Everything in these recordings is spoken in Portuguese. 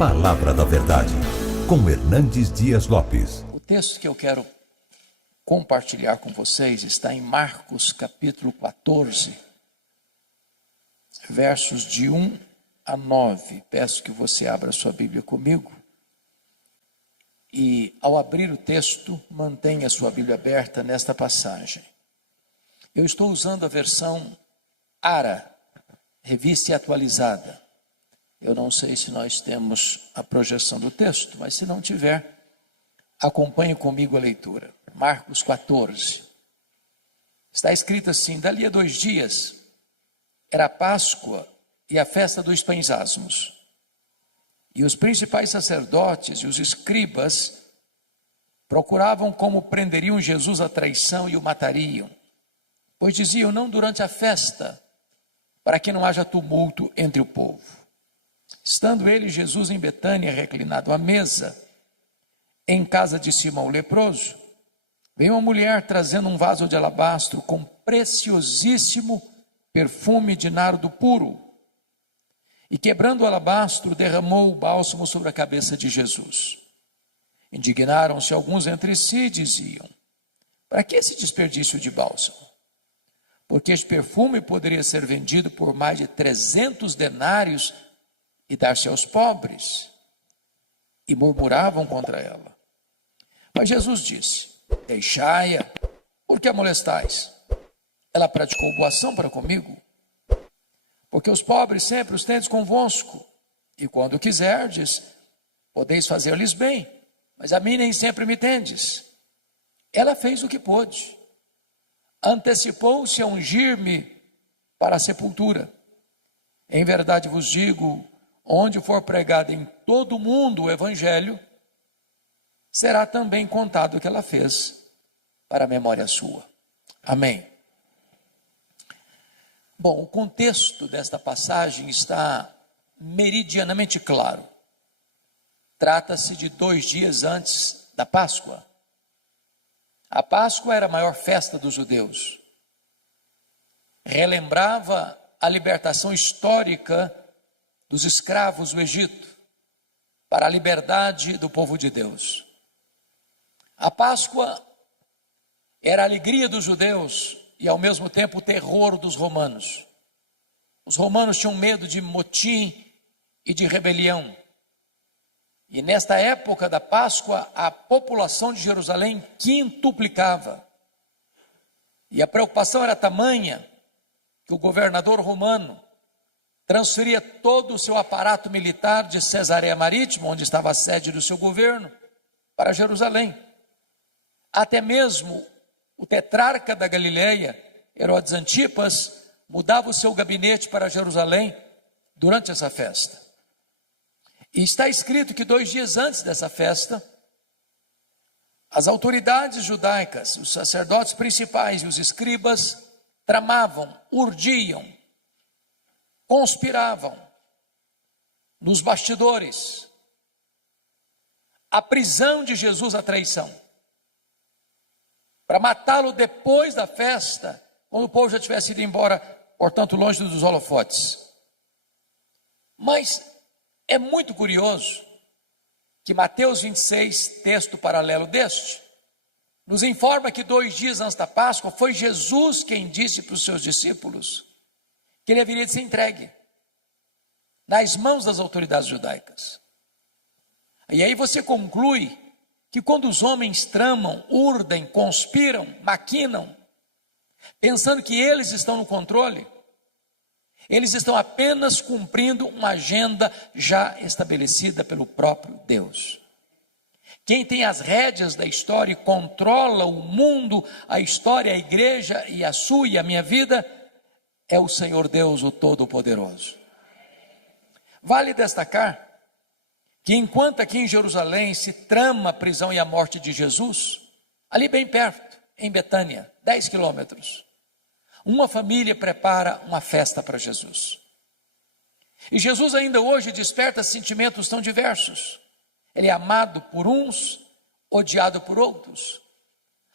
Palavra da Verdade, com Hernandes Dias Lopes. O texto que eu quero compartilhar com vocês está em Marcos capítulo 14, versos de 1 a 9. Peço que você abra sua Bíblia comigo. E ao abrir o texto, mantenha a sua Bíblia aberta nesta passagem. Eu estou usando a versão ARA, revista e atualizada. Eu não sei se nós temos a projeção do texto, mas se não tiver, acompanhe comigo a leitura. Marcos 14. Está escrito assim: dali a 2 dias, era a Páscoa e a festa dos pães asmos. E os principais sacerdotes e os escribas procuravam como prenderiam Jesus à traição e o matariam. Pois diziam: não durante a festa, para que não haja tumulto entre o povo. Estando ele, Jesus, em Betânia, reclinado à mesa, em casa de Simão o leproso, veio uma mulher trazendo um vaso de alabastro com preciosíssimo perfume de nardo puro. E quebrando o alabastro, derramou o bálsamo sobre a cabeça de Jesus. Indignaram-se alguns entre si e diziam: para que esse desperdício de bálsamo? Porque este perfume poderia ser vendido por mais de 300 denários e dar-se aos pobres. E murmuravam contra ela. Mas Jesus disse: deixai-a, por que a molestais? Ela praticou boa ação para comigo. Porque os pobres sempre os tendes convosco, e quando quiserdes, podeis fazer-lhes bem, mas a mim nem sempre me tendes. Ela fez o que pôde. Antecipou-se a ungir-me para a sepultura. Em verdade vos digo, onde for pregado em todo o mundo o evangelho, será também contado o que ela fez para a memória sua. Amém. Bom, o contexto desta passagem está meridianamente claro. Trata-se de 2 dias antes da Páscoa. A Páscoa era a maior festa dos judeus. Relembrava a libertação histórica dos escravos do Egito para a liberdade do povo de Deus. A Páscoa era a alegria dos judeus e ao mesmo tempo o terror dos romanos. Os romanos tinham medo de motim e de rebelião. E nesta época da Páscoa, a população de Jerusalém quintuplicava. E a preocupação era tamanha que o governador romano transferia todo o seu aparato militar de Cesareia Marítima, onde estava a sede do seu governo, para Jerusalém. Até mesmo o tetrarca da Galileia, Herodes Antipas, mudava o seu gabinete para Jerusalém durante essa festa. E está escrito que 2 dias antes dessa festa, as autoridades judaicas, os sacerdotes principais e os escribas tramavam, urdiam, conspiravam nos bastidores a prisão de Jesus à traição, para matá-lo depois da festa, quando o povo já tivesse ido embora, portanto longe dos holofotes. Mas é muito curioso que Mateus 26, texto paralelo deste, nos informa que 2 dias antes da Páscoa, foi Jesus quem disse para os seus discípulos que ele haveria de ser entregue nas mãos das autoridades judaicas. E aí você conclui que quando os homens tramam, urdem, conspiram, maquinam, pensando que eles estão no controle, eles estão apenas cumprindo uma agenda já estabelecida pelo próprio Deus. Quem tem as rédeas da história e controla o mundo, a história, a igreja e a sua e a minha vida, é o Senhor Deus, o Todo-Poderoso. Vale destacar que enquanto aqui em Jerusalém se trama a prisão e a morte de Jesus, ali bem perto, em Betânia, 10 quilômetros, uma família prepara uma festa para Jesus. E Jesus ainda hoje desperta sentimentos tão diversos. Ele é amado por uns, odiado por outros,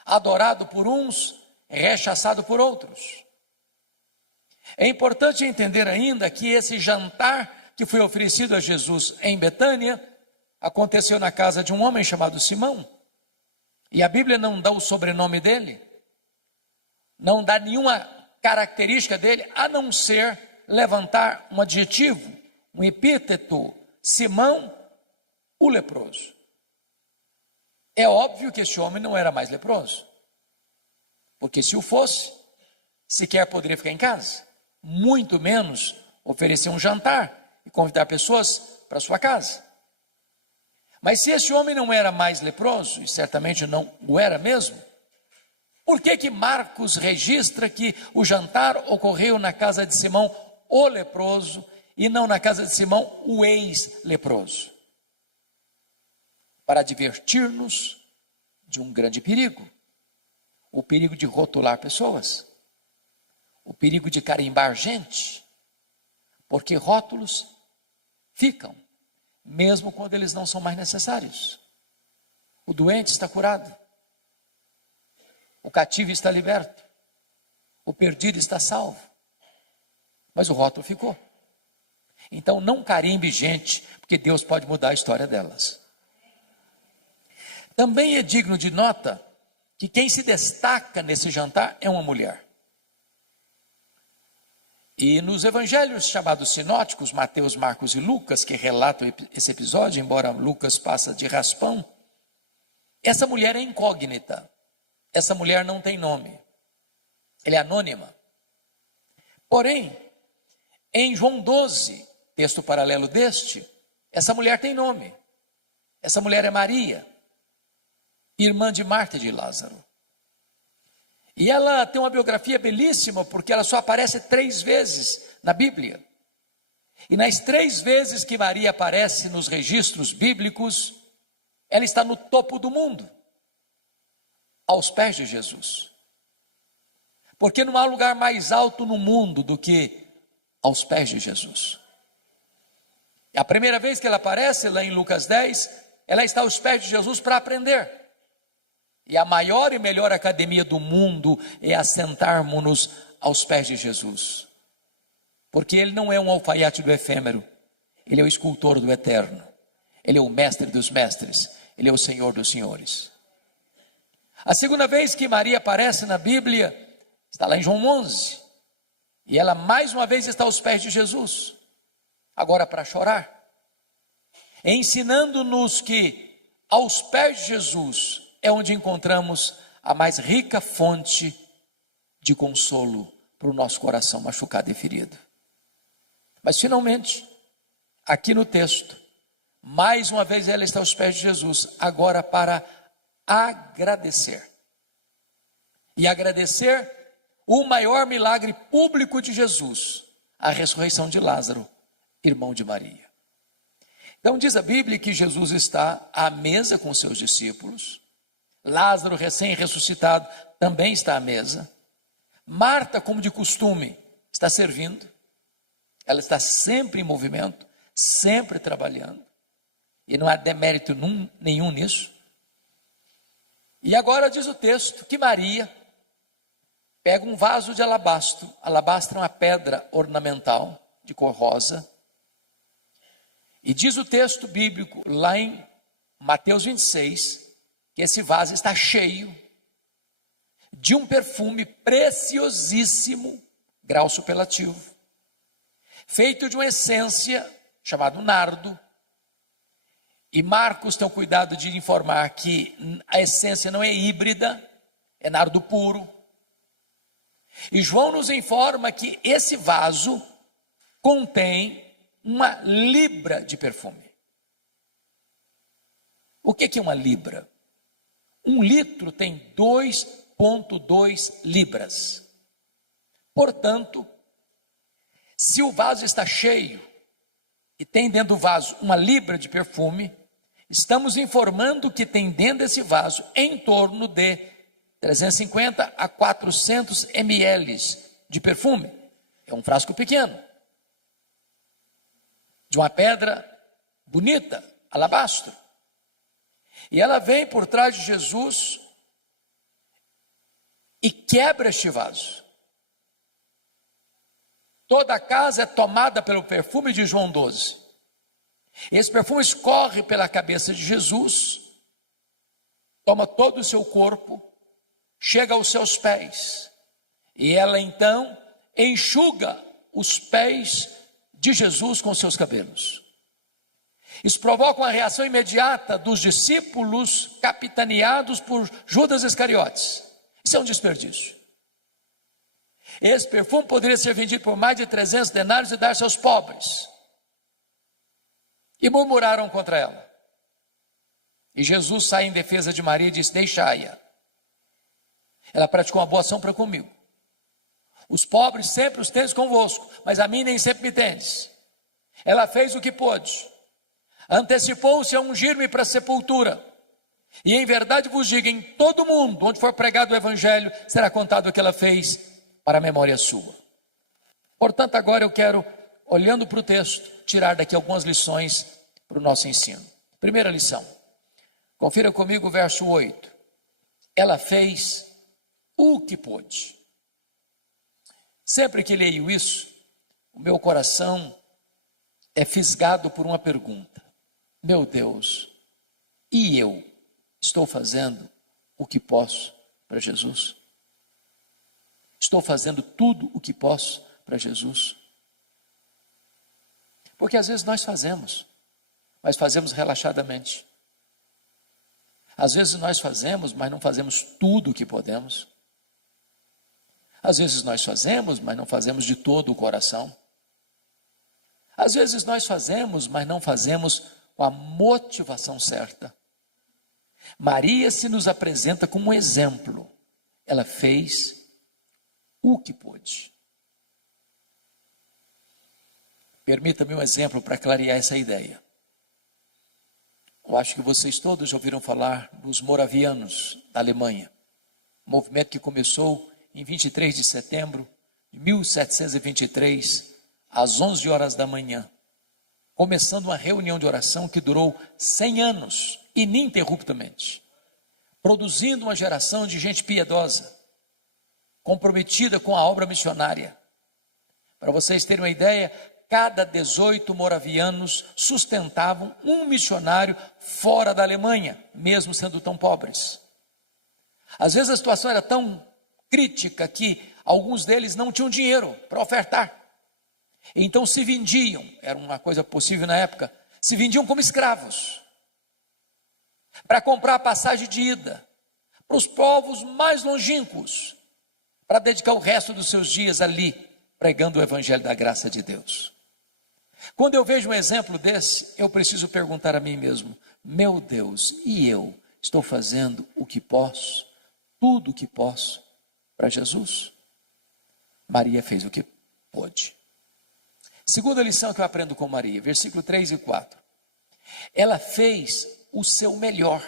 adorado por uns, rechaçado por outros. É importante entender ainda que esse jantar que foi oferecido a Jesus em Betânia aconteceu na casa de um homem chamado Simão. E a Bíblia não dá o sobrenome dele, não dá nenhuma característica dele, a não ser levantar um adjetivo, um epíteto: Simão, o leproso. É óbvio que esse homem não era mais leproso, porque se o fosse, sequer poderia ficar em casa, muito menos oferecer um jantar e convidar pessoas para sua casa. Mas se esse homem não era mais leproso, e certamente não o era mesmo, por que Marcos registra que o jantar ocorreu na casa de Simão, o leproso, e não na casa de Simão, o ex-leproso? Para advertir-nos de um grande perigo, o perigo de rotular pessoas, o perigo de carimbar gente, porque rótulos ficam, mesmo quando eles não são mais necessários. O doente está curado, o cativo está liberto, o perdido está salvo, mas o rótulo ficou. Então não carimbe gente, porque Deus pode mudar a história delas. Também é digno de nota que quem se destaca nesse jantar é uma mulher. E nos evangelhos chamados sinóticos, Mateus, Marcos e Lucas, que relatam esse episódio, embora Lucas passa de raspão, essa mulher é incógnita, essa mulher não tem nome, ela é anônima. Porém, em João 12, texto paralelo deste, essa mulher tem nome, essa mulher é Maria, irmã de Marta e de Lázaro. E ela tem uma biografia belíssima, porque ela só aparece 3 vezes na Bíblia. E nas 3 vezes que Maria aparece nos registros bíblicos, ela está no topo do mundo, aos pés de Jesus. Porque não há lugar mais alto no mundo do que aos pés de Jesus. A primeira vez que ela aparece, lá em Lucas 10, ela está aos pés de Jesus para aprender. E a maior e melhor academia do mundo é assentarmos-nos aos pés de Jesus. Porque ele não é um alfaiate do efêmero, ele é o escultor do eterno, ele é o mestre dos mestres, ele é o Senhor dos senhores. A segunda vez que Maria aparece na Bíblia, está lá em João 11, e ela mais uma vez está aos pés de Jesus, agora para chorar, ensinando-nos que aos pés de Jesus é onde encontramos a mais rica fonte de consolo para o nosso coração machucado e ferido. Mas finalmente, aqui no texto, mais uma vez ela está aos pés de Jesus, agora para agradecer. E agradecer o maior milagre público de Jesus, a ressurreição de Lázaro, irmão de Maria. Então diz a Bíblia que Jesus está à mesa com seus discípulos, Lázaro, recém-ressuscitado, também está à mesa. Marta, como de costume, está servindo. Ela está sempre em movimento, sempre trabalhando. E não há demérito nenhum nisso. E agora diz o texto que Maria pega um vaso de alabastro. Alabastro é uma pedra ornamental de cor rosa. E diz o texto bíblico lá em Mateus 26, que esse vaso está cheio de um perfume preciosíssimo, grau superlativo, feito de uma essência chamada nardo. E Marcos tem o cuidado de informar que a essência não é híbrida, é nardo puro. E João nos informa que esse vaso contém 1 libra de perfume. O que é 1 libra? 1 litro tem 2,2 libras. Portanto, se o vaso está cheio e tem dentro do vaso 1 libra de perfume, estamos informando que tem dentro desse vaso em torno de 350 a 400 ml de perfume. É um frasco pequeno, de uma pedra bonita, alabastro. E ela vem por trás de Jesus e quebra este vaso. Toda a casa é tomada pelo perfume de João 12. Esse perfume escorre pela cabeça de Jesus, toma todo o seu corpo, chega aos seus pés, e ela então enxuga os pés de Jesus com seus cabelos. Isso provoca uma reação imediata dos discípulos capitaneados por Judas Iscariotes. Isso é um desperdício. Esse perfume poderia ser vendido por mais de 300 denários e dar-se aos pobres. E murmuraram contra ela. E Jesus sai em defesa de Maria e diz: deixai-a. Ela praticou uma boa ação para comigo. Os pobres sempre os tendes convosco, mas a mim nem sempre me tendes. Ela fez o que pôde. Antecipou-se a ungir-me para a sepultura. E em verdade vos digo, em todo mundo, onde for pregado o evangelho, será contado o que ela fez para a memória sua. Portanto, agora eu quero, olhando para o texto, tirar daqui algumas lições para o nosso ensino. Primeira lição. Confira comigo o verso 8. Ela fez o que pôde. Sempre que leio isso, o meu coração é fisgado por uma pergunta. Meu Deus, e eu estou fazendo o que posso para Jesus? Estou fazendo tudo o que posso para Jesus? Porque às vezes nós fazemos, mas fazemos relaxadamente. Às vezes nós fazemos, mas não fazemos tudo o que podemos. Às vezes nós fazemos, mas não fazemos de todo o coração. Às vezes nós fazemos, mas não fazemos com a motivação certa. Maria se nos apresenta como um exemplo. Ela fez o que pôde. Permita-me um exemplo para clarear essa ideia. Eu acho que vocês todos já ouviram falar dos moravianos da Alemanha. Um movimento que começou em 23 de setembro de 1723, às 11 horas da manhã, começando uma reunião de oração que durou 100 anos, ininterruptamente, produzindo uma geração de gente piedosa, comprometida com a obra missionária. Para vocês terem uma ideia, cada 18 moravianos sustentavam um missionário fora da Alemanha, mesmo sendo tão pobres. Às vezes a situação era tão crítica que alguns deles não tinham dinheiro para ofertar. Então se vendiam, era uma coisa possível na época, se vendiam como escravos, para comprar a passagem de ida, para os povos mais longínquos, para dedicar o resto dos seus dias ali, pregando o evangelho da graça de Deus. Quando eu vejo um exemplo desse, eu preciso perguntar a mim mesmo: meu Deus, e eu estou fazendo o que posso, tudo o que posso para Jesus? Maria fez o que pôde. Segunda lição que eu aprendo com Maria, versículo 3 e 4. Ela fez o seu melhor.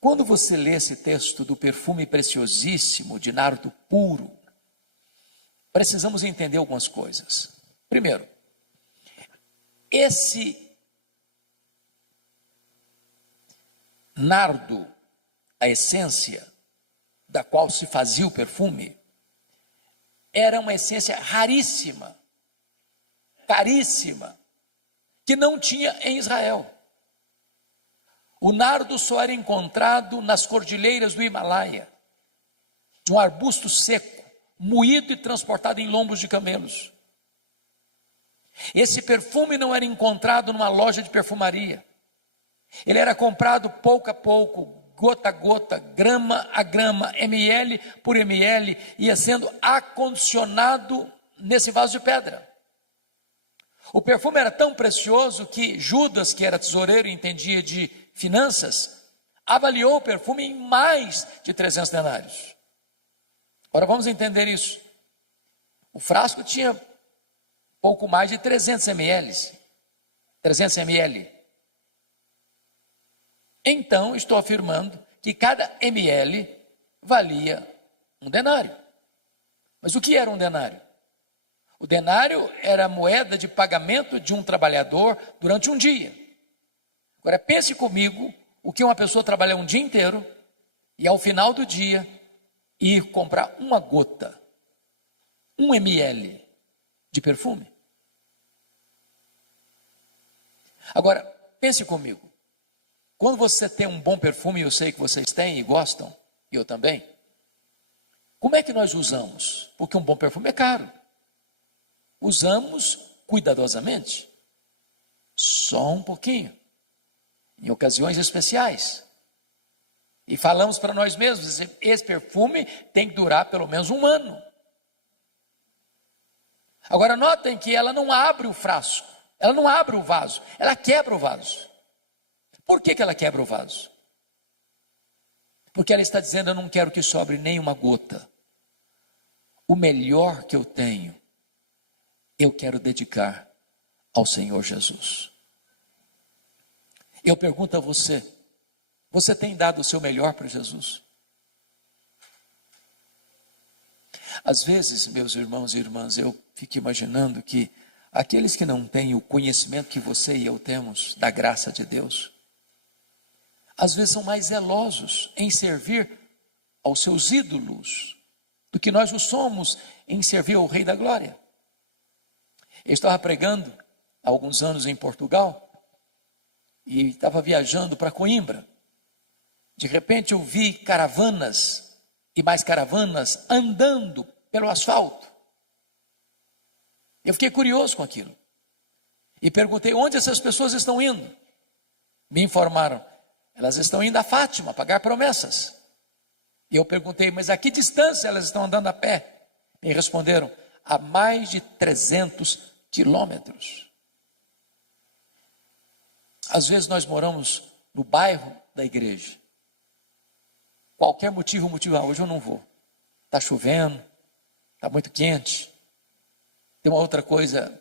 Quando você lê esse texto do perfume preciosíssimo de nardo puro, precisamos entender algumas coisas. Primeiro, esse nardo, a essência da qual se fazia o perfume, era uma essência raríssima, caríssima, que não tinha em Israel. O nardo só era encontrado nas cordilheiras do Himalaia, de um arbusto seco, moído e transportado em lombos de camelos. Esse perfume não era encontrado numa loja de perfumaria. Ele era comprado pouco a pouco, gota a gota, grama a grama, ml por ml, ia sendo acondicionado nesse vaso de pedra. O perfume era tão precioso que Judas, que era tesoureiro e entendia de finanças, avaliou o perfume em mais de 300 denários. Agora vamos entender isso. O frasco tinha pouco mais de 300 ml. 300 ml. Então, estou afirmando que cada ml valia um denário. Mas o que era um denário? O denário era a moeda de pagamento de um trabalhador durante um dia. Agora, pense comigo o que uma pessoa trabalha um dia inteiro e ao final do dia ir comprar uma gota 1 ml de perfume? Agora, pense comigo. Quando você tem um bom perfume, eu sei que vocês têm e gostam, e eu também. Como é que nós usamos? Porque um bom perfume é caro. Usamos cuidadosamente. Só um pouquinho. Em ocasiões especiais. E falamos para nós mesmos, esse perfume tem que durar pelo menos 1 ano. Agora notem que ela não abre o frasco, ela não abre o vaso, ela quebra o vaso. Por que ela quebra o vaso? Porque ela está dizendo, eu não quero que sobre nem uma gota. O melhor que eu tenho, eu quero dedicar ao Senhor Jesus. Eu pergunto a você, você tem dado o seu melhor para Jesus? Às vezes, meus irmãos e irmãs, eu fico imaginando que aqueles que não têm o conhecimento que você e eu temos da graça de Deus, às vezes são mais zelosos em servir aos seus ídolos do que nós o somos em servir ao Rei da Glória. Eu estava pregando há alguns anos em Portugal e estava viajando para Coimbra. De repente eu vi caravanas e mais caravanas andando pelo asfalto. Eu fiquei curioso com aquilo e perguntei onde essas pessoas estão indo. Me informaram, elas estão indo a Fátima pagar promessas. E eu perguntei, mas a que distância elas estão andando a pé? Me responderam, a mais de 300 quilômetros. Às vezes nós moramos no bairro da igreja. Qualquer motivo, hoje eu não vou. Está chovendo, está muito quente. Tem uma outra coisa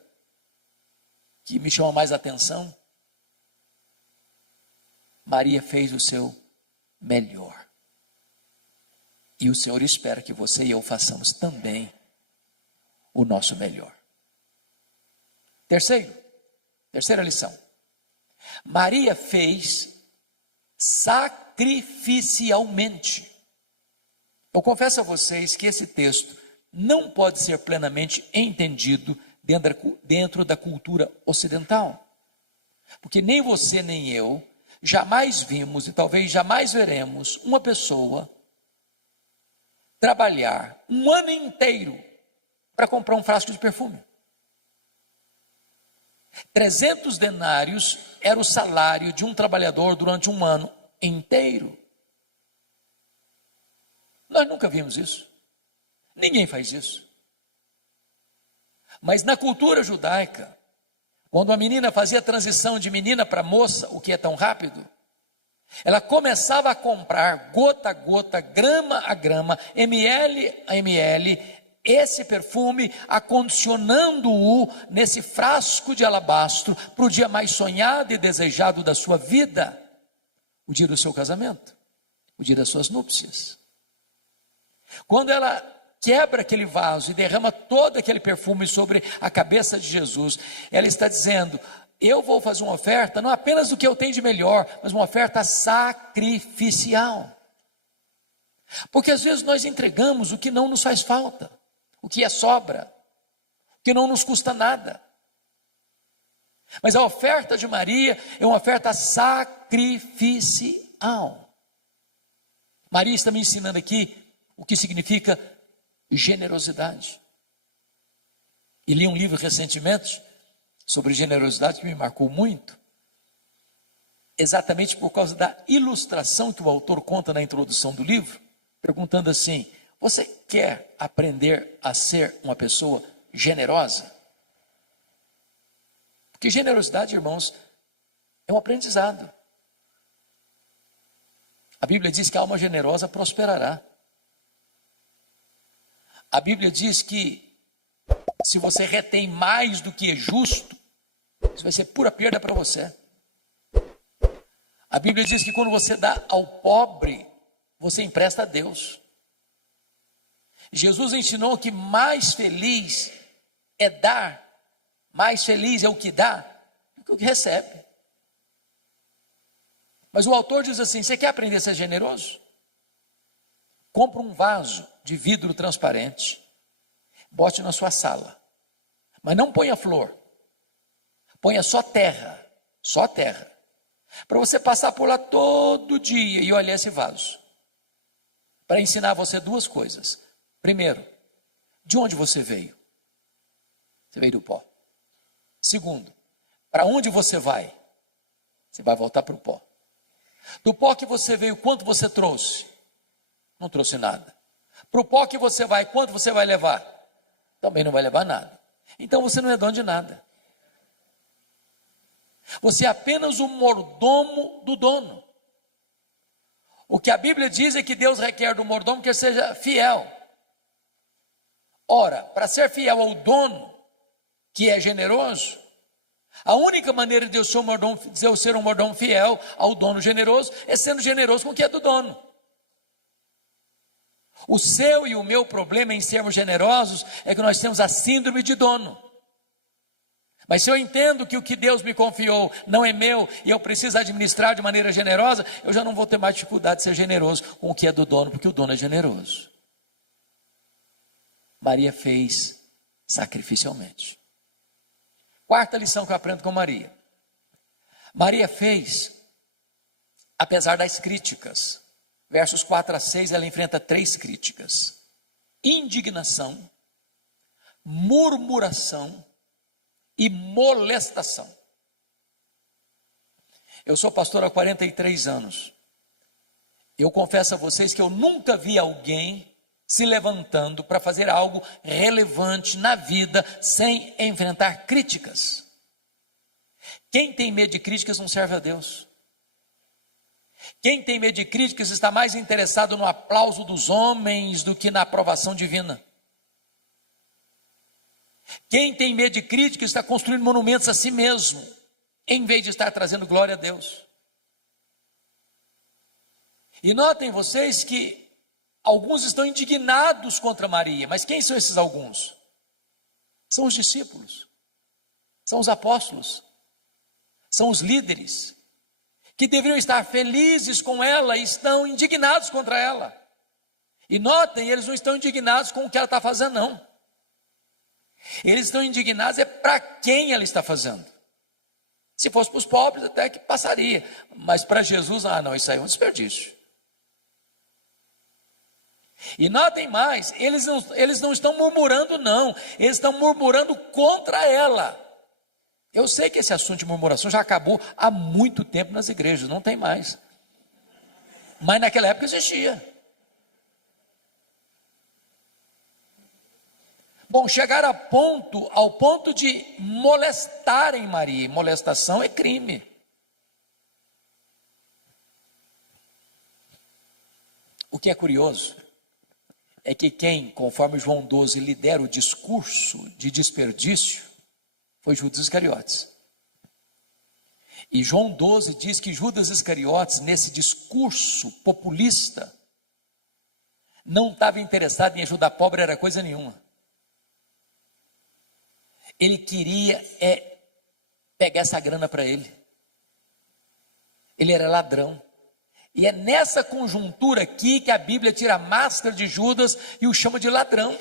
que me chama mais atenção. Maria fez o seu melhor. E o Senhor espera que você e eu façamos também o nosso melhor. Terceira lição. Maria fez sacrificialmente. Eu confesso a vocês que esse texto não pode ser plenamente entendido dentro da cultura ocidental. Porque nem você nem eu jamais vimos e talvez jamais veremos uma pessoa trabalhar 1 ano inteiro para comprar um frasco de perfume. 300 denários era o salário de um trabalhador durante 1 ano inteiro. Nós nunca vimos isso. Ninguém faz isso. Mas na cultura judaica, quando a menina fazia a transição de menina para moça, o que é tão rápido, ela começava a comprar gota a gota, grama a grama, ml a ml, esse perfume, acondicionando-o nesse frasco de alabastro para o dia mais sonhado e desejado da sua vida, o dia do seu casamento, o dia das suas núpcias. Quando ela quebra aquele vaso e derrama todo aquele perfume sobre a cabeça de Jesus, ela está dizendo, eu vou fazer uma oferta, não apenas do que eu tenho de melhor, mas uma oferta sacrificial. Porque às vezes nós entregamos o que não nos faz falta, o que é sobra, o que não nos custa nada. Mas a oferta de Maria é uma oferta sacrificial. Maria está me ensinando aqui o que significa generosidade. E li um livro recentemente sobre generosidade que me marcou muito, exatamente por causa da ilustração que o autor conta na introdução do livro, perguntando assim, você quer aprender a ser uma pessoa generosa? Porque generosidade, irmãos, é um aprendizado. A Bíblia diz que a alma generosa prosperará. A Bíblia diz que se você retém mais do que é justo, isso vai ser pura perda para você. A Bíblia diz que quando você dá ao pobre, você empresta a Deus. Jesus ensinou que mais feliz é dar, mais feliz é o que dá do que o que recebe. Mas o autor diz assim, você quer aprender a ser generoso? Compra um vaso de vidro transparente, bote na sua sala. Mas não ponha flor. Ponha só terra. Só terra. Para você passar por lá todo dia e olhar esse vaso. Para ensinar você duas coisas. Primeiro, de onde você veio? Você veio do pó. Segundo, para onde você vai? Você vai voltar para o pó. Do pó que você veio, quanto você trouxe? Não trouxe nada. Para o pó que você vai, quanto você vai levar? Também não vai levar nada. Então você não é dono de nada. Você é apenas o mordomo do dono. O que a Bíblia diz é que Deus requer do mordomo que ele seja fiel. Ora, para ser fiel ao dono, que é generoso, a única maneira de eu ser um mordomo fiel ao dono generoso é sendo generoso com o que é do dono. O seu e o meu problema em sermos generosos é que nós temos a síndrome de dono. Mas se eu entendo que o que Deus me confiou não é meu e eu preciso administrar de maneira generosa, eu já não vou ter mais dificuldade de ser generoso com o que é do dono, porque o dono é generoso. Maria fez sacrificialmente. Quarta lição que eu aprendo com Maria. Maria fez, apesar das críticas. Versos 4 a 6, ela enfrenta 3 críticas: indignação, murmuração e molestação. Eu sou pastor há 43 anos. Eu confesso a vocês que eu nunca vi alguém se levantando para fazer algo relevante na vida sem enfrentar críticas. Quem tem medo de críticas não serve a Deus. Quem tem medo de críticas está mais interessado no aplauso dos homens do que na aprovação divina. Quem tem medo de críticas está construindo monumentos a si mesmo, em vez de estar trazendo glória a Deus. E notem vocês que alguns estão indignados contra Maria, mas quem são esses alguns? São os discípulos, são os apóstolos, são os líderes, que deveriam estar felizes com ela e estão indignados contra ela. E notem, eles não estão indignados com o que ela está fazendo, não. Eles estão indignados para quem ela está fazendo. Se fosse para os pobres até que passaria, mas para Jesus, não, isso aí é um desperdício. E notem mais, eles não estão murmurando não, eles estão murmurando contra ela. Eu sei que esse assunto de murmuração já acabou há muito tempo nas igrejas, não tem mais. Mas naquela época existia. Bom, chegaram ao ponto de molestarem Maria. Molestação é crime. O que é curioso é que quem, conforme João 12, lidera o discurso de desperdício foi Judas Iscariotes. E João 12 diz que Judas Iscariotes, nesse discurso populista, não estava interessado em ajudar pobre, era coisa nenhuma. Ele queria pegar essa grana para ele. Ele era ladrão. E é nessa conjuntura aqui que a Bíblia tira a máscara de Judas e o chama de ladrão.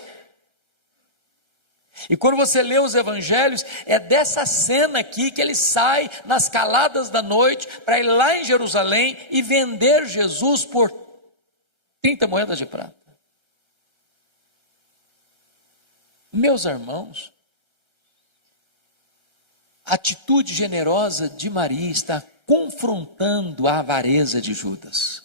E quando você lê os evangelhos, é dessa cena aqui que ele sai nas caladas da noite para ir lá em Jerusalém e vender Jesus por 30 moedas de prata. Meus irmãos, a atitude generosa de Maria está confrontando a avareza de Judas.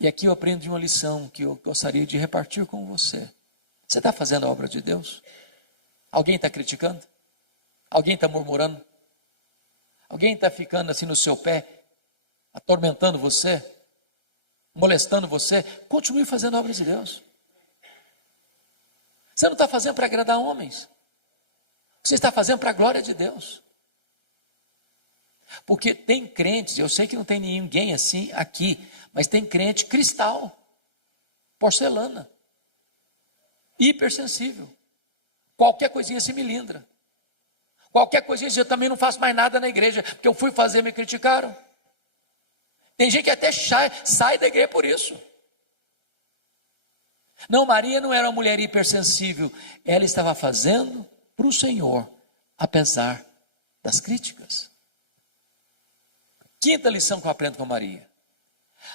E aqui eu aprendo uma lição que eu gostaria de repartir com você. Você está fazendo a obra de Deus? Alguém está criticando? Alguém está murmurando? Alguém está ficando assim no seu pé, atormentando você, molestando você? Continue fazendo a obra de Deus. Você não está fazendo para agradar homens. Você está fazendo para a glória de Deus. Porque tem crentes, eu sei que não tem ninguém assim aqui, mas tem crente cristal, porcelana, hipersensível. Qualquer coisinha se melindra. Qualquer coisinha, eu também não faço mais nada na igreja, porque eu fui fazer e me criticaram. Tem gente que até sai da igreja por isso. Não, Maria não era uma mulher hipersensível, ela estava fazendo para o Senhor, apesar das críticas. Quinta lição que eu aprendo com Maria.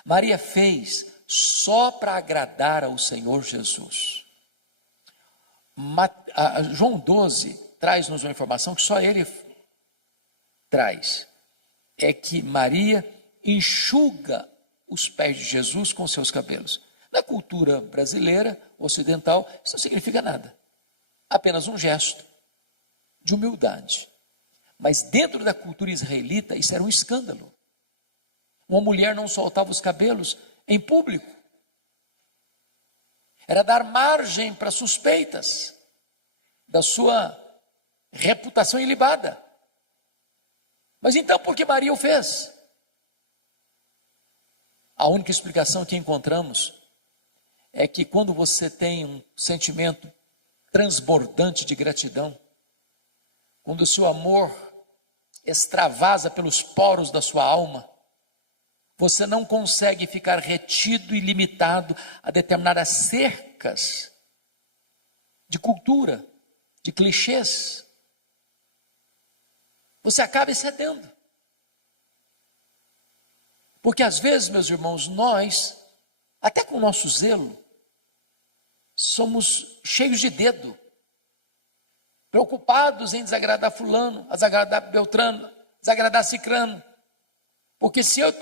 Maria fez só para agradar ao Senhor Jesus. João 12 traz-nos uma informação que só ele traz. É que Maria enxuga os pés de Jesus com seus cabelos. Na cultura brasileira, ocidental, isso não significa nada. Apenas um gesto de humildade. Mas dentro da cultura israelita, isso era um escândalo. Uma mulher não soltava os cabelos em público. Era dar margem para suspeitas da sua reputação ilibada. Mas então, por que Maria o fez? A única explicação que encontramos é que quando você tem um sentimento transbordante de gratidão, quando o seu amor extravasa pelos poros da sua alma, você não consegue ficar retido e limitado a determinadas cercas de cultura, de clichês. Você acaba excedendo. Porque às vezes, meus irmãos, nós, até com o nosso zelo, somos cheios de dedo, preocupados em desagradar fulano, desagradar Beltrano, desagradar Cicrano. Porque se eu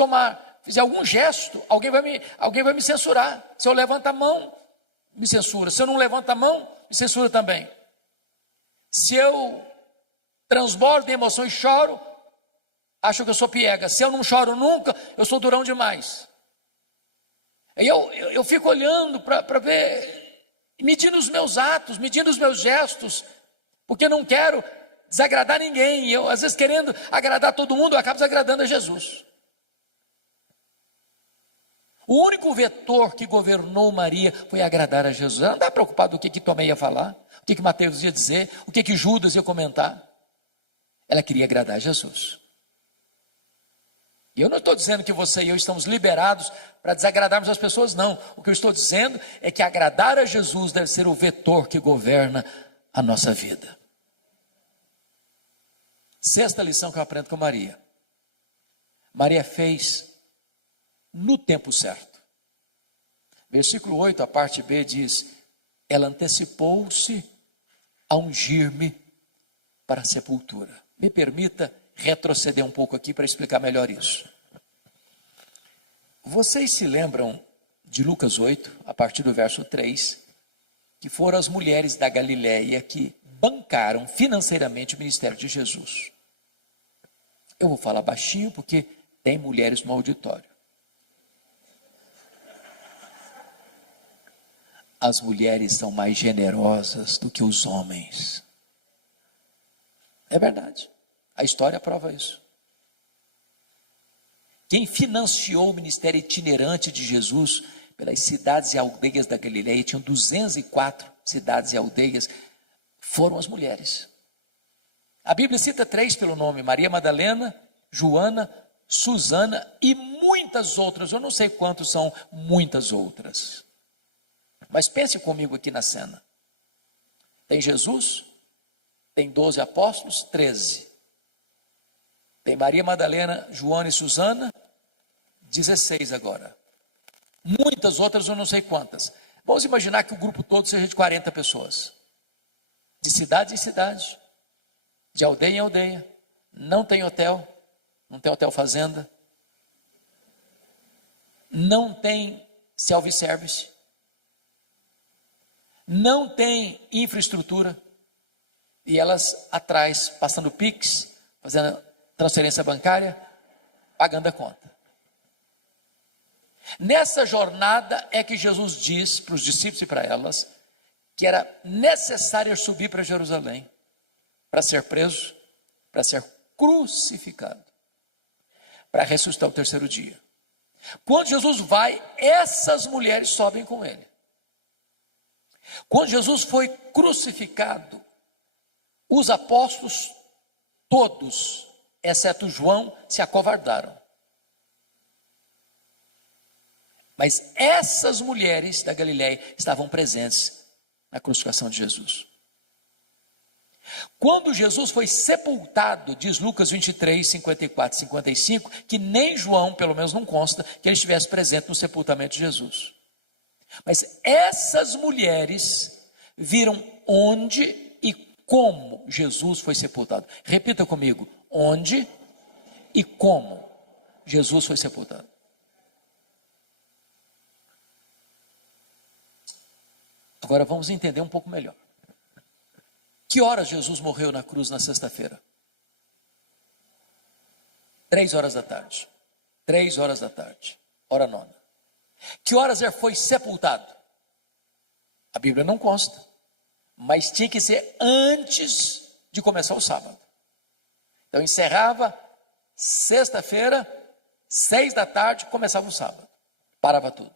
fizer algum gesto, alguém vai me censurar. Se eu levanto a mão, me censura. Se eu não levanto a mão, me censura também. Se eu transbordo em emoções e choro, acho que eu sou piega. Se eu não choro nunca, eu sou durão demais. Aí eu fico olhando para ver, medindo os meus atos, medindo os meus gestos, porque não quero desagradar ninguém. Eu, às vezes, querendo agradar todo mundo, eu acabo desagradando a Jesus. O único vetor que governou Maria foi agradar a Jesus. Ela não estava preocupada com o que Tomé ia falar, o que Mateus ia dizer, o que Judas ia comentar. Ela queria agradar a Jesus. E eu não estou dizendo que você e eu estamos liberados para desagradarmos as pessoas, não. O que eu estou dizendo é que agradar a Jesus deve ser o vetor que governa a nossa vida. Sexta lição que eu aprendo com Maria. Maria fez no tempo certo. Versículo 8, a parte B diz: ela antecipou-se a ungir-me para a sepultura. Me permita retroceder um pouco aqui para explicar melhor isso. Vocês se lembram de Lucas 8, a partir do verso 3, que foram as mulheres da Galileia que bancaram financeiramente o ministério de Jesus. Eu vou falar baixinho porque tem mulheres no auditório. As mulheres são mais generosas do que os homens. É verdade. A história prova isso. Quem financiou o ministério itinerante de Jesus pelas cidades e aldeias da Galileia, tinham 204 cidades e aldeias, foram as mulheres. A Bíblia cita 3 pelo nome: Maria Madalena, Joana, Susana e muitas outras. Eu não sei quantos são muitas outras. Mas pense comigo aqui na cena. Tem Jesus, tem 12 apóstolos, 13. Tem Maria Madalena, Joana e Susana, 16 agora. Muitas outras, eu não sei quantas. Vamos imaginar que o grupo todo seja de 40 pessoas. De cidade em cidade, de aldeia em aldeia. Não tem hotel fazenda. Não tem self-service. Não tem infraestrutura. E elas atrás, passando Pix, fazendo transferência bancária, pagando a conta. Nessa jornada é que Jesus diz para os discípulos e para elas que era necessário subir para Jerusalém para ser preso, para ser crucificado, para ressuscitar o terceiro dia. Quando Jesus vai, essas mulheres sobem com ele. Quando Jesus foi crucificado, os apóstolos todos, exceto João, se acovardaram. Mas essas mulheres da Galileia estavam presentes na crucificação de Jesus. Quando Jesus foi sepultado, diz Lucas 23, 54 e 55, que nem João, pelo menos não consta, que ele estivesse presente no sepultamento de Jesus. Mas essas mulheres viram onde e como Jesus foi sepultado. Repita comigo: onde e como Jesus foi sepultado. Agora vamos entender um pouco melhor. Que horas Jesus morreu na cruz na sexta-feira? 3 horas da tarde. 3 horas da tarde. Hora nona. Que horas ele foi sepultado? A Bíblia não consta. Mas tinha que ser antes de começar o sábado. Então encerrava sexta-feira, 6 da tarde, começava o sábado. Parava tudo.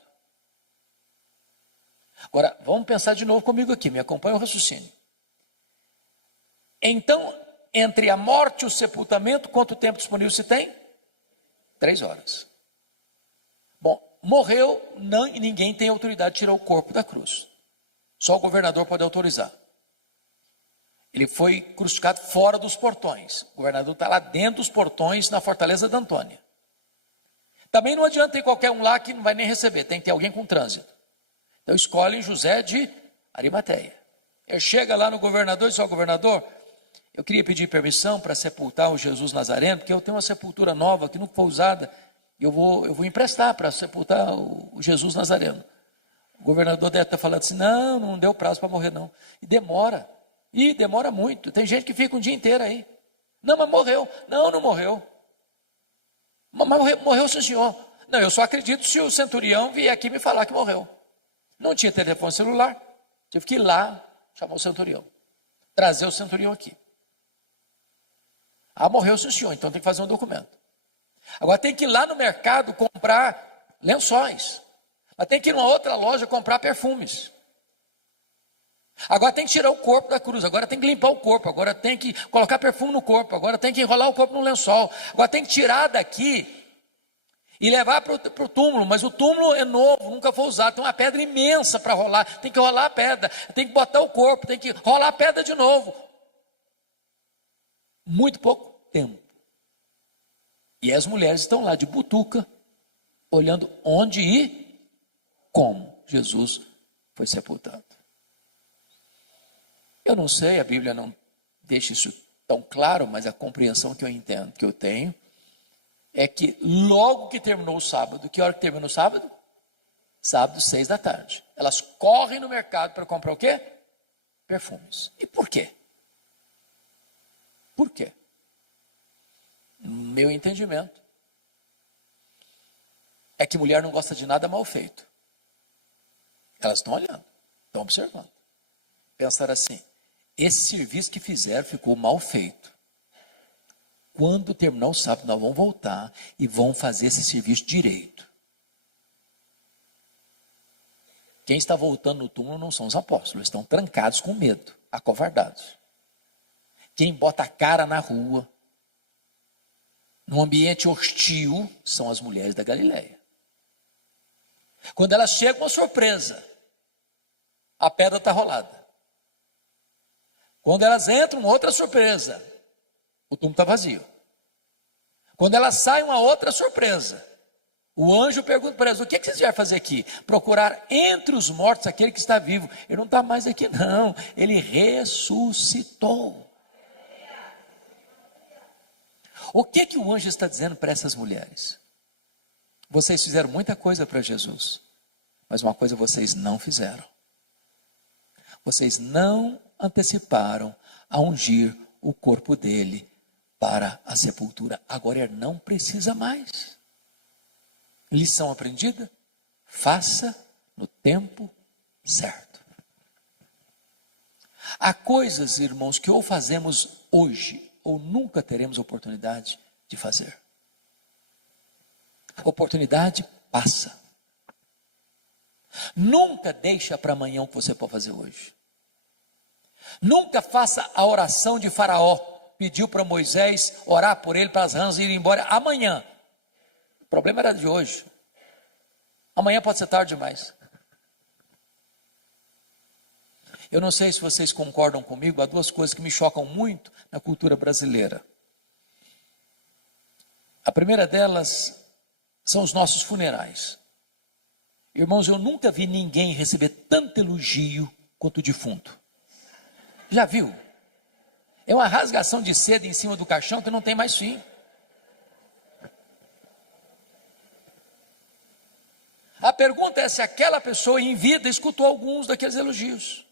Agora, vamos pensar de novo comigo aqui, me acompanha o raciocínio. Então, entre a morte e o sepultamento, quanto tempo disponível se tem? 3 horas. Bom, morreu, ninguém tem autoridade de tirar o corpo da cruz. Só o governador pode autorizar. Ele foi crucificado fora dos portões. O governador está lá dentro dos portões, na fortaleza de Antônia. Também não adianta ter qualquer um lá que não vai nem receber, tem que ter alguém com trânsito. Então escolhem José de Arimateia. Ele chega lá no governador e diz: ó, governador, eu queria pedir permissão para sepultar o Jesus Nazareno, porque eu tenho uma sepultura nova que nunca foi usada, e eu vou emprestar para sepultar o Jesus Nazareno. O governador deve estar falando assim: não deu prazo para morrer não. E demora. E demora muito. Tem gente que fica um dia inteiro aí. Não, mas morreu. Não morreu. Mas morreu sim, senhor. Não, eu só acredito se o centurião vier aqui me falar que morreu. Não tinha telefone celular. Tive que ir lá chamar o centurião. Trazer o centurião aqui. Ah, morreu sim, senhor. Então tem que fazer um documento. Agora tem que ir lá no mercado comprar lençóis. Mas tem que ir numa outra loja comprar perfumes. Agora tem que tirar o corpo da cruz, agora tem que limpar o corpo, agora tem que colocar perfume no corpo, agora tem que enrolar o corpo no lençol, agora tem que tirar daqui e levar para o túmulo, mas o túmulo é novo, nunca foi usado, tem uma pedra imensa para rolar, tem que rolar a pedra, tem que botar o corpo, tem que rolar a pedra de novo. Muito pouco tempo. E as mulheres estão lá de butuca, olhando onde e como Jesus foi sepultado. Eu não sei, a Bíblia não deixa isso tão claro, mas a compreensão que eu entendo, que eu tenho, é que logo que terminou o sábado, que hora que terminou o sábado? Sábado, 6 da tarde. Elas correm no mercado para comprar o quê? Perfumes. E por quê? Por quê? Meu entendimento é que mulher não gosta de nada mal feito. Elas estão olhando, estão observando. Pensaram assim: esse serviço que fizeram ficou mal feito. Quando terminar o sábado, nós vamos voltar e vamos fazer esse serviço direito. Quem está voltando no túmulo não são os apóstolos, estão trancados com medo, acovardados. Quem bota a cara na rua, num ambiente hostil, são as mulheres da Galileia. Quando elas chegam, uma surpresa: a pedra está rolada. Quando elas entram, outra surpresa: o túmulo está vazio. Quando elas saem, uma outra surpresa: o anjo pergunta para elas: o que vocês vieram fazer aqui? Procurar entre os mortos aquele que está vivo. Ele não está mais aqui não, ele ressuscitou. O que o anjo está dizendo para essas mulheres? Vocês fizeram muita coisa para Jesus, mas uma coisa vocês não fizeram. Vocês não anteciparam a ungir o corpo dele para a sepultura. Agora ele não precisa mais. Lição aprendida? Faça no tempo certo. Há coisas, irmãos, que ou fazemos hoje ou nunca teremos oportunidade de fazer. A oportunidade passa. Nunca deixa para amanhã o que você pode fazer hoje. Nunca faça a oração de Faraó. Pediu para Moisés orar por ele, para as rãs irem embora amanhã. O problema era de hoje. Amanhã pode ser tarde demais. Eu não sei se vocês concordam comigo, há duas coisas que me chocam muito na cultura brasileira. A primeira delas são os nossos funerais. Irmãos, eu nunca vi ninguém receber tanto elogio quanto o defunto. Já viu? É uma rasgação de seda em cima do caixão que não tem mais fim. A pergunta é se aquela pessoa em vida escutou alguns daqueles elogios.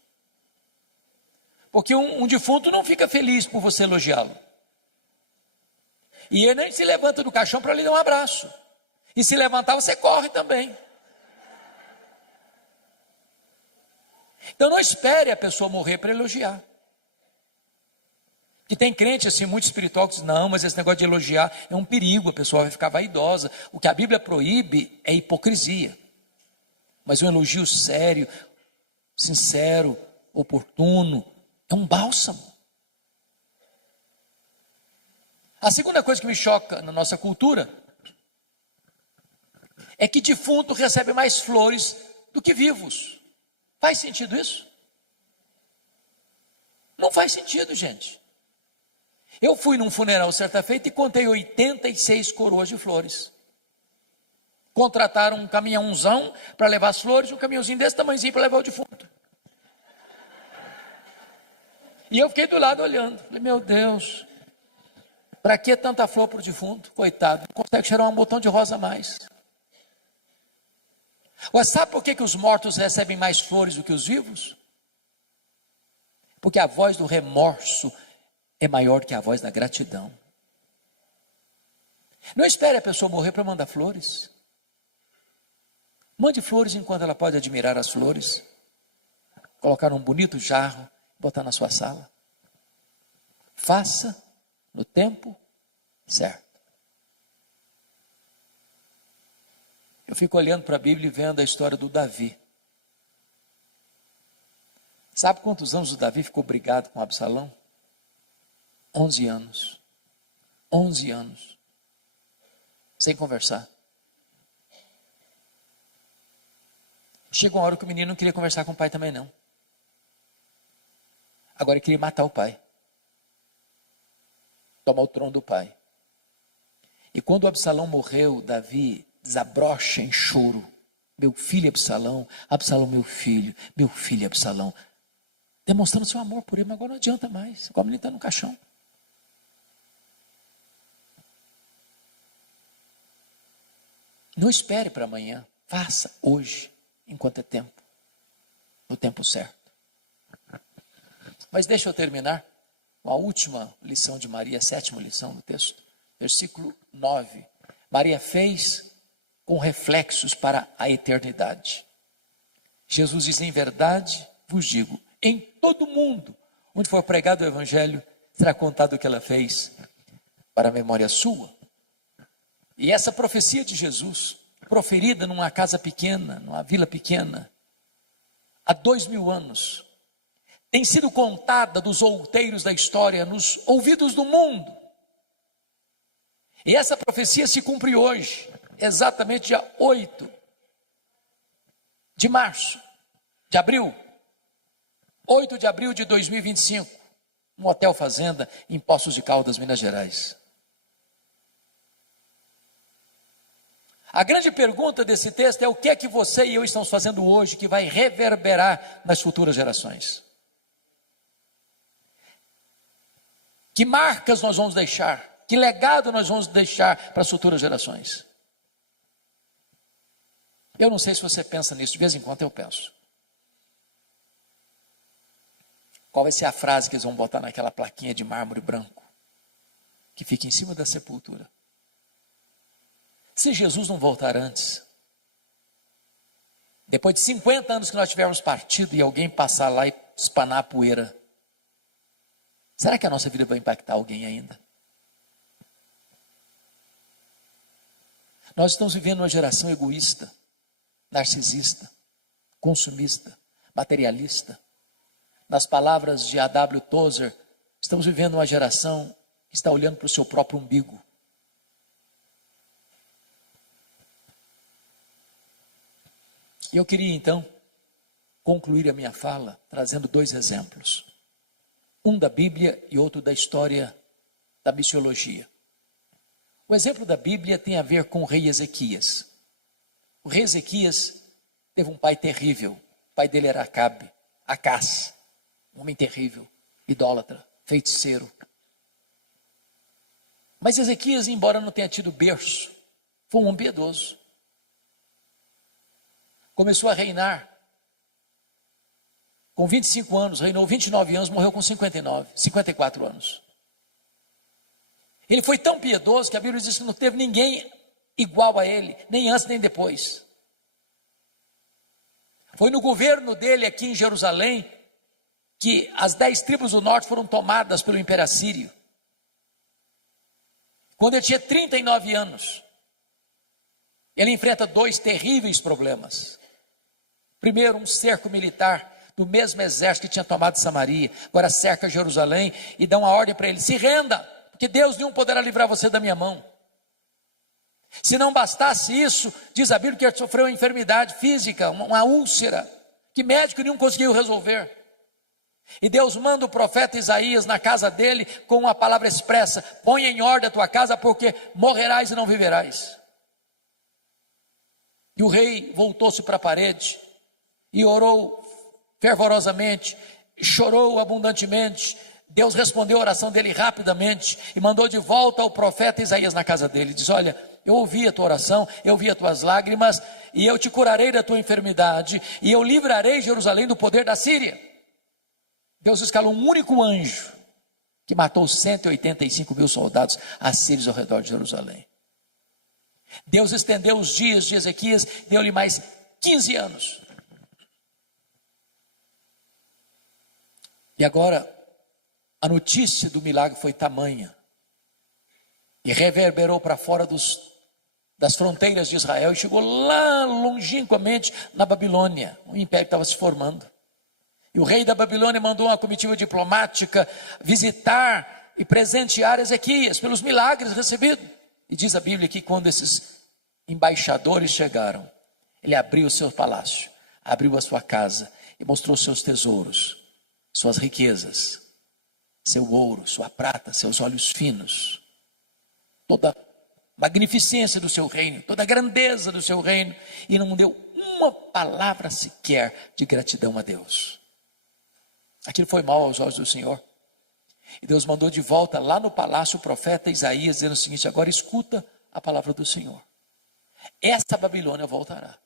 Porque um defunto não fica feliz por você elogiá-lo. E ele nem se levanta do caixão para lhe dar um abraço. E se levantar, você corre também. Então não espere a pessoa morrer para elogiar. Que tem crente assim, muito espiritual, que diz, não, mas esse negócio de elogiar é um perigo, a pessoa vai ficar vaidosa. O que a Bíblia proíbe é hipocrisia. Mas um elogio sério, sincero, oportuno, é um bálsamo. A segunda coisa que me choca na nossa cultura é que defunto recebe mais flores do que vivos. Faz sentido isso? Não faz sentido, gente. Eu fui num funeral certa feita e contei 86 coroas de flores. Contrataram um caminhãozão para levar as flores, um caminhãozinho desse tamanhozinho para levar o defunto. E eu fiquei do lado olhando. Falei, meu Deus, para que tanta flor para o defunto? Coitado, não consegue cheirar um botão de rosa a mais. Mas sabe por que os mortos recebem mais flores do que os vivos? Porque a voz do remorso é maior que a voz da gratidão. Não espere a pessoa morrer para mandar flores. Mande flores enquanto ela pode admirar as flores. Colocar num bonito jarro, botar na sua sala. Faça no tempo certo. Eu fico olhando para a Bíblia e vendo a história do Davi. Sabe quantos anos o Davi ficou brigado com Absalão? 11 anos. 11 anos. Sem conversar. Chegou uma hora que o menino não queria conversar com o pai também não. Agora ele queria matar o pai. Tomar o trono do pai. E quando o Absalão morreu, Davi desabrocha em choro. Meu filho Absalão, Absalão meu filho Absalão. Demonstrando seu amor por ele, mas agora não adianta mais. O menino está no caixão. Não espere para amanhã. Faça hoje, enquanto é tempo. No tempo certo. Mas deixa eu terminar com a última lição de Maria, a sétima lição do texto. Versículo 9. Maria fez com reflexos para a eternidade. Jesus diz, em verdade vos digo, em todo mundo, onde for pregado o evangelho, será contado o que ela fez para a memória sua. E essa profecia de Jesus, proferida numa casa pequena, numa vila pequena, há 2000 anos, tem sido contada dos outeiros da história, nos ouvidos do mundo. E essa profecia se cumpre hoje, exatamente dia 8 de março, de abril, 8 de abril de 2025, um hotel fazenda em Poços de Caldas, Minas Gerais. A grande pergunta desse texto é o que é que você e eu estamos fazendo hoje que vai reverberar nas futuras gerações? Que marcas nós vamos deixar? Que legado nós vamos deixar para as futuras gerações? Eu não sei se você pensa nisso, de vez em quando eu penso. Qual vai ser a frase que eles vão botar naquela plaquinha de mármore branco que fica em cima da sepultura? Se Jesus não voltar antes, depois de 50 anos que nós tivermos partido e alguém passar lá e espanar a poeira, será que a nossa vida vai impactar alguém ainda? Nós estamos vivendo uma geração egoísta, narcisista, consumista, materialista. Nas palavras de A.W. Tozer, estamos vivendo uma geração que está olhando para o seu próprio umbigo. Eu queria então concluir a minha fala trazendo dois exemplos. Um da Bíblia e outro da história da missiologia. O exemplo da Bíblia tem a ver com o rei Ezequias. O rei Ezequias teve um pai terrível. O pai dele era Acabe, Acás, um homem terrível, idólatra, feiticeiro. Mas Ezequias, embora não tenha tido berço, foi um homem piedoso. Começou a reinar com 25 anos, reinou 29 anos, morreu com 54 anos. Ele foi tão piedoso que a Bíblia diz que não teve ninguém igual a ele, nem antes nem depois. Foi no governo dele aqui em Jerusalém que as 10 tribos do norte foram tomadas pelo Império Assírio. Quando ele tinha 39 anos, ele enfrenta 2 terríveis problemas. Primeiro, um cerco militar do mesmo exército que tinha tomado Samaria, agora cerca Jerusalém e dá uma ordem para ele: se renda, porque Deus nenhum poderá livrar você da minha mão. Se não bastasse isso, diz a Bíblia que ele sofreu uma enfermidade física, uma úlcera, que médico nenhum conseguiu resolver. E Deus manda o profeta Isaías na casa dele com uma palavra expressa: põe em ordem a tua casa, porque morrerás e não viverás. E o rei voltou-se para a parede e orou fervorosamente, chorou abundantemente. Deus respondeu a oração dele rapidamente e mandou de volta o profeta Isaías na casa dele. Diz: olha, eu ouvi a tua oração, eu ouvi as tuas lágrimas, e eu te curarei da tua enfermidade, e eu livrarei Jerusalém do poder da Síria. Deus escalou um único anjo que matou 185 mil soldados assírios ao redor de Jerusalém. Deus estendeu os dias de Ezequias, deu-lhe mais 15 anos. E agora, a notícia do milagre foi tamanha e reverberou para fora das fronteiras de Israel e chegou lá longínquamente na Babilônia, o império estava se formando. E o rei da Babilônia mandou uma comitiva diplomática visitar e presentear Ezequias pelos milagres recebidos. E diz a Bíblia que quando esses embaixadores chegaram, ele abriu o seu palácio, abriu a sua casa e mostrou seus tesouros, suas riquezas, seu ouro, sua prata, seus olhos finos, toda a magnificência do seu reino, toda a grandeza do seu reino, e não deu uma palavra sequer de gratidão a Deus. Aquilo foi mal aos olhos do Senhor. E Deus mandou de volta lá no palácio o profeta Isaías, dizendo o seguinte: agora escuta a palavra do Senhor. Essa Babilônia voltará.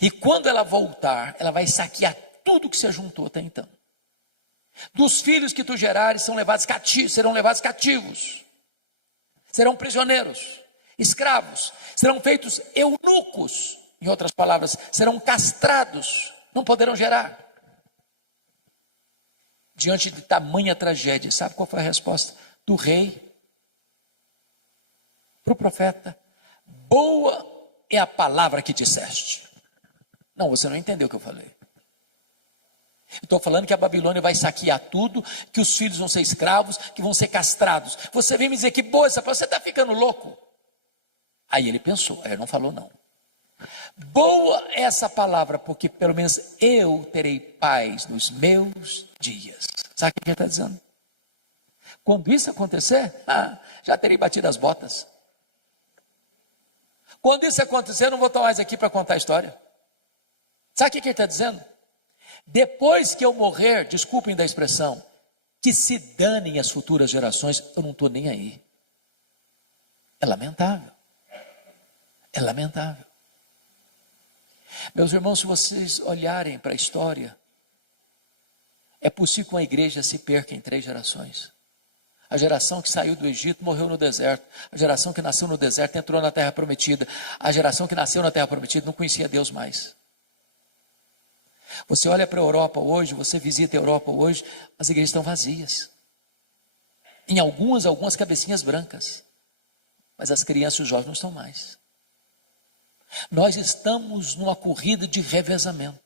E quando ela voltar, ela vai saquear tudo que se ajuntou até então. Dos filhos que tu gerares serão levados cativos, serão prisioneiros, escravos, serão feitos eunucos, em outras palavras, serão castrados, não poderão gerar. Diante de tamanha tragédia, sabe qual foi a resposta do rei para o profeta? Boa é a palavra que disseste. Não, você não entendeu o que eu falei. Estou falando que a Babilônia vai saquear tudo, que os filhos vão ser escravos, que vão ser castrados. Você vem me dizer que boa essa palavra, você está ficando louco. Aí ele pensou, aí ele não falou não. Boa é essa palavra, porque pelo menos eu terei paz nos meus dias. Sabe o que ele está dizendo? Quando isso acontecer, já terei batido as botas. Quando isso acontecer, eu não vou estar mais aqui para contar a história. Sabe o que ele está dizendo? Depois que eu morrer, desculpem da expressão, que se danem as futuras gerações, eu não estou nem aí. É lamentável. É lamentável. Meus irmãos, se vocês olharem para a história, é possível que uma igreja se perca em 3 gerações. A geração que saiu do Egito morreu no deserto. A geração que nasceu no deserto entrou na terra prometida. A geração que nasceu na terra prometida não conhecia Deus mais. Você olha para a Europa hoje, você visita a Europa hoje, as igrejas estão vazias. Em algumas cabecinhas brancas. Mas as crianças e os jovens não estão mais. Nós estamos numa corrida de revezamento.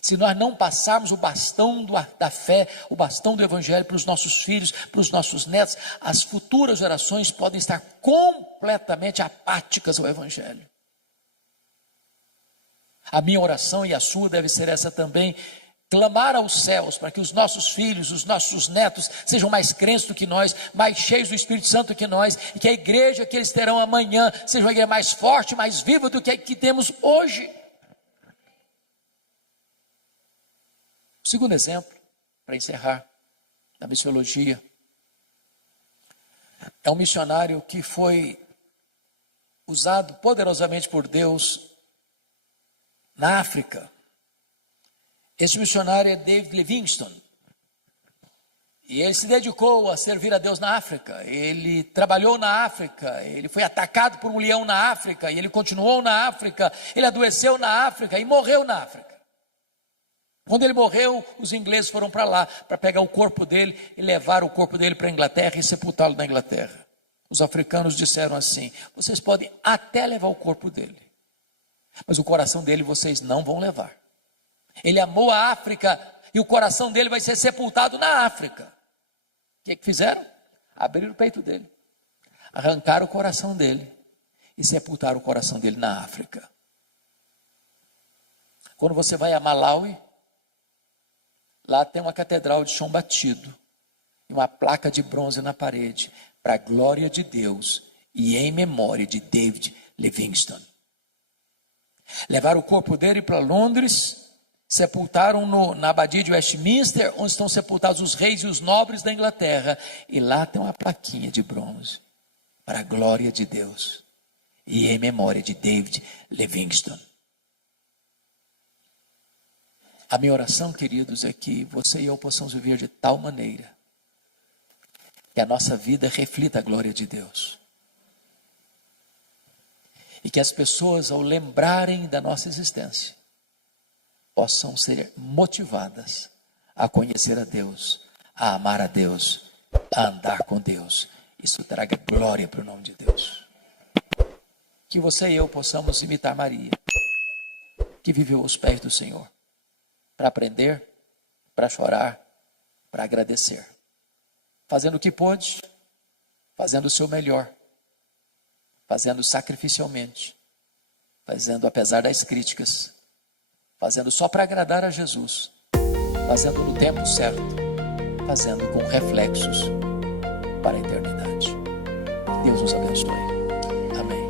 Se nós não passarmos o bastão da fé, o bastão do evangelho para os nossos filhos, para os nossos netos, as futuras gerações podem estar completamente apáticas ao evangelho. A minha oração e a sua deve ser essa também: clamar aos céus para que os nossos filhos, os nossos netos sejam mais crentes do que nós, mais cheios do Espírito Santo que nós, e que a igreja que eles terão amanhã seja uma igreja mais forte, mais viva do que a que temos hoje. O segundo exemplo, para encerrar, na missiologia, é um missionário que foi usado poderosamente por Deus na África. Esse missionário é David Livingstone, e ele se dedicou a servir a Deus na África. Ele trabalhou na África, ele foi atacado por um leão na África, e ele continuou na África, ele adoeceu na África e morreu na África. Quando ele morreu, os ingleses foram para lá, para pegar o corpo dele e levar o corpo dele para a Inglaterra e sepultá-lo na Inglaterra. Os africanos disseram assim: vocês podem até levar o corpo dele, mas o coração dele vocês não vão levar. Ele amou a África e o coração dele vai ser sepultado na África. O que fizeram? Abriram o peito dele, arrancaram o coração dele e sepultaram o coração dele na África. Quando você vai a Malawi, lá tem uma catedral de chão batido e uma placa de bronze na parede, para a glória de Deus e em memória de David Livingstone. Levaram o corpo dele para Londres, sepultaram na abadia de Westminster, onde estão sepultados os reis e os nobres da Inglaterra, e lá tem uma plaquinha de bronze, para a glória de Deus e em memória de David Livingstone. A minha oração, queridos, é que você e eu possamos viver de tal maneira que a nossa vida reflita a glória de Deus. E que as pessoas, ao lembrarem da nossa existência, possam ser motivadas a conhecer a Deus, a amar a Deus, a andar com Deus. Isso traga glória para o nome de Deus. Que você e eu possamos imitar Maria, que viveu aos pés do Senhor, para aprender, para chorar, para agradecer. Fazendo o que pôde, fazendo o seu melhor, fazendo sacrificialmente, fazendo apesar das críticas, fazendo só para agradar a Jesus, fazendo no tempo certo, fazendo com reflexos para a eternidade. Deus nos abençoe. Amém.